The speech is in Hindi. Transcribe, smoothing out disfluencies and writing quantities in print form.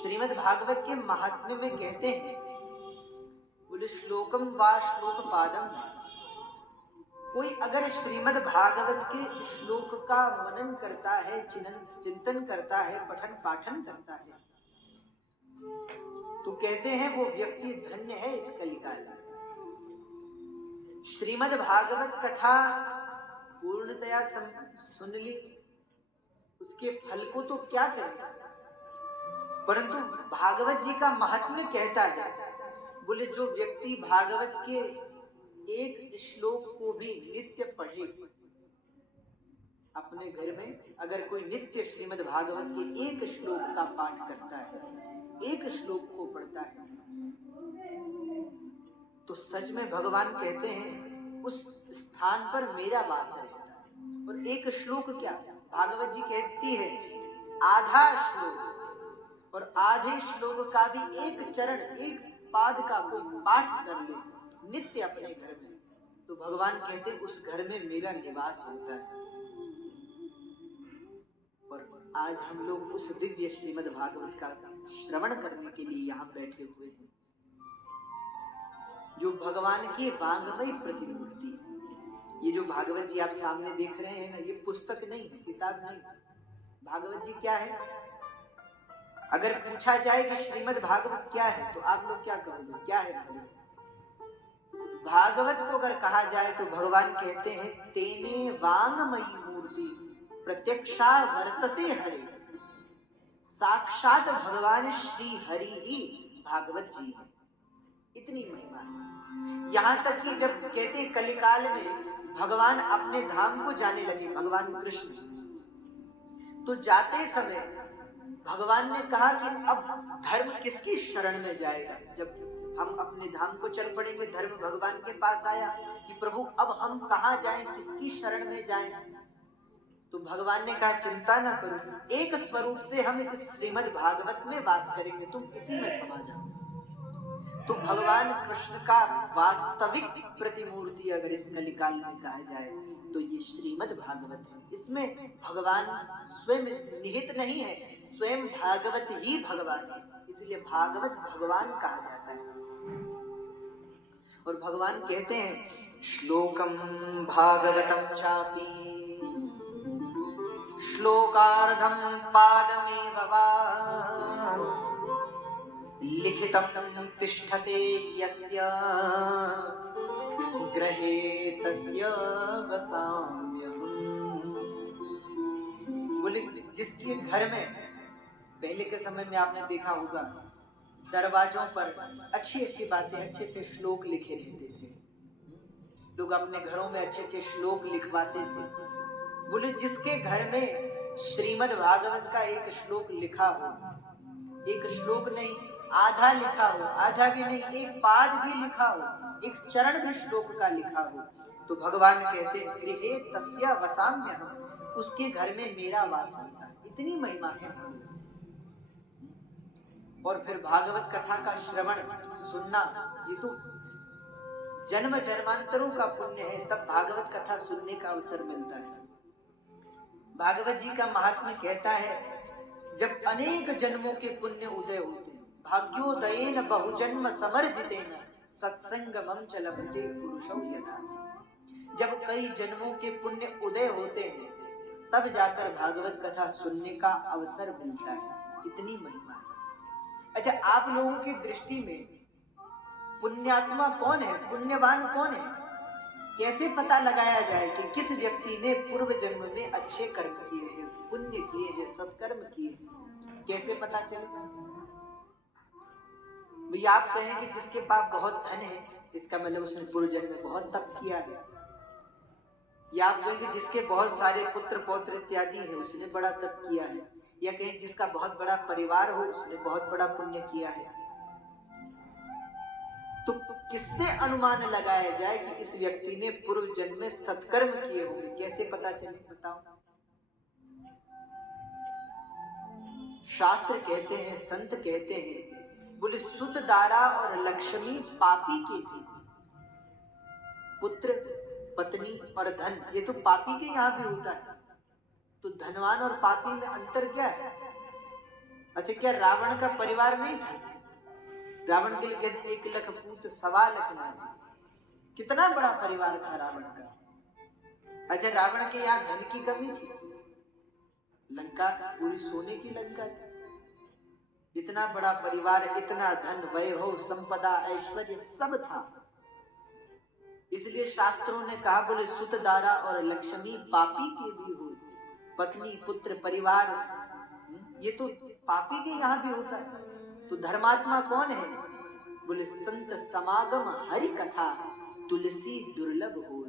श्रीमद् भागवत के महात्म्य में कहते हैं, बोले श्लोकम वा श्लोक पादम, कोई अगर श्रीमद् भागवत के श्लोक का मनन करता है, चिंतन करता है, पठन पाठन करता है, तो कहते हैं वो व्यक्ति धन्य है इस कलिकाल में। श्रीमद् भागवत कथा पूर्णतया सुन ली, उसके फल को तो क्या करें, परंतु भागवत जी का महात्म्य कहता है, बोले जो व्यक्ति भागवत के एक श्लोक को भी नित्य पढ़े, अपने घर में अगर कोई नित्य श्रीमद् भागवत के एक श्लोक का पाठ करता है, एक श्लोक को पढ़ता है, तो सच में भगवान कहते हैं उस स्थान पर मेरा वास है। और एक श्लोक क्या, भागवत जी कहती है आधा श्लोक, और आधे श्लोक का भी एक चरण, एक पाद का कोई पाठ कर ले नित्य अपने घर में, तो भगवान कहते उस घर में मेरा निवास होता है। और आज हम लोग उस दिव्य श्रीमद् भागवत का श्रवण करने के लिए यहाँ बैठे हुए हैं, जो भगवान की वांगमयी प्रतिमूर्ति है। ये जो भागवत जी आप सामने देख रहे हैं ना, ये पुस्तक नहीं है, किताब नहीं। भागवत जी क्या है? अगर पूछा जाए कि श्रीमद् भागवत क्या है, तो आप लोग क्या कहोगे, क्या है भागवत? भागवत को अगर कहा जाए तो भगवान कहते हैं तेने वांगमयी मूर्ति प्रत्यक्षा वर्तते हरि, साक्षात भगवान श्री हरि ही भागवत जी है। इतनी महिमा है। यहाँ तक कि जब कहते कलिकाल में भगवान अपने धाम को जाने लगे, भगवान कृष्ण, तो जाते समय भगवान ने कहा कि अब धर्म किसकी शरण में जाएगा। जब हम अपने धाम को चल पड़ेंगे, धर्म भगवान के पास आया कि प्रभु अब हम कहाँ जाएं, किसकी शरण में जाएं, तो भगवान ने कहा चिंता ना करो, एक स्वरूप से हम इस श्रीमद् भागवत में वास करेंगे, तुम इसी में समा जाओ। तो भगवान कृष्ण का वास्तविक प्रतिमूर्ति अगर इस कलिकाल में कहा जाए तो ये श्रीमद् भागवत है। इसमें भगवान स्वयं निहित नहीं है, स्वयं भागवत ही भगवान है, इसलिए भागवत भगवान कहा जाता है। और भगवान कहते हैं श्लोकम भागवतम चापि श्लोकार्धम पादमेव वा लिखितं तिष्ठते यस्य ग्रहे तस्य वसाम्यहम्। बोले जिसके घर में, पहले के समय में आपने देखा होगा दरवाजों पर अच्छी अच्छी बातें, अच्छे अच्छे श्लोक लिखे रहते थे, लोग अपने घरों में अच्छे अच्छे श्लोक लिखवाते थे। बोले जिसके घर में श्रीमद् भागवत का एक श्लोक लिखा हो, एक श्लोक नहीं आधा लिखा हो, आधा भी नहीं एक पाद भी लिखा हो, एक चरण भी श्लोक का लिखा हो, तो भगवान कहते हैं गृहे तस्य वसाम्यहम्, उसके घर में मेरा वास होता है। इतनी महिमा है भागवत। और फिर भागवत कथा का श्रवण सुनना, ये तो जन्म जन्मांतरों का पुण्य है, तब भागवत कथा सुनने का अवसर मिलता है। भागवत जी का महात्म्य कहता है जब अनेक जन्मों के पुण्य उदय होते हैं, भाग्योदयेन बहुजन्म समर्जितेन सत्संगमं च लभते पुरुषो यदा। जब कई जन्मों के पुण्य उदय होते हैं तब जाकर भागवत कथा सुनने का अवसर मिलता है। इतनी महिमा है। अच्छा, आप लोगों की दृष्टि में पुण्यात्मा कौन है, पुण्यवान कौन है? कैसे पता लगाया जाए कि किस व्यक्ति ने पूर्व जन्म में अच्छे कर्म किए हैं, पुण्य किए हैं, सत्कर्म किए हैं? कैसे पता चले? भैया आप कहें कि जिसके पास बहुत धन है, इसका मतलब उसने पूर्व जन्म में बहुत तप किया है। या आप कहें कि जिसके बहुत सारे पुत्र पौत्र इत्यादि है, उसने बड़ा तप किया है। या कहें जिसका बहुत बड़ा परिवार हो, उसने बहुत बड़ा पुण्य किया है। तो किससे अनुमान लगाया जाए कि इस व्यक्ति ने पूर्व जन्म में सत्कर्म किए होंगे? कैसे पता चले, बताओ? शास्त्र कहते हैं, संत कहते हैं, बोले सुत दारा और लक्ष्मी पापी के भी, पुत्र पत्नी और धन, ये तो पापी के यहाँ भी होता है। तो धनवान और पापी में अंतर क्या है? अच्छा, क्या रावण का परिवार नहीं था? रावण के लिए कहते 1 लाख पूत 1.25 लाख नाती। कितना बड़ा परिवार था रावण का। अच्छा, रावण के यहाँ धन की कमी थी? लंका पूरी सोने की लंका थी। इतना बड़ा परिवार, इतना धन, वैभव, संपदा, ऐश्वर्य सब था। इसलिए शास्त्रों ने कहा, बोले सुत दारा और लक्ष्मी पापी के भी हो, पत्नी पुत्र परिवार ये तो पापी के यहाँ भी होता है। तो धर्मात्मा कौन है? बोले संत समागम हरि कथा तुलसी दुर्लभ हो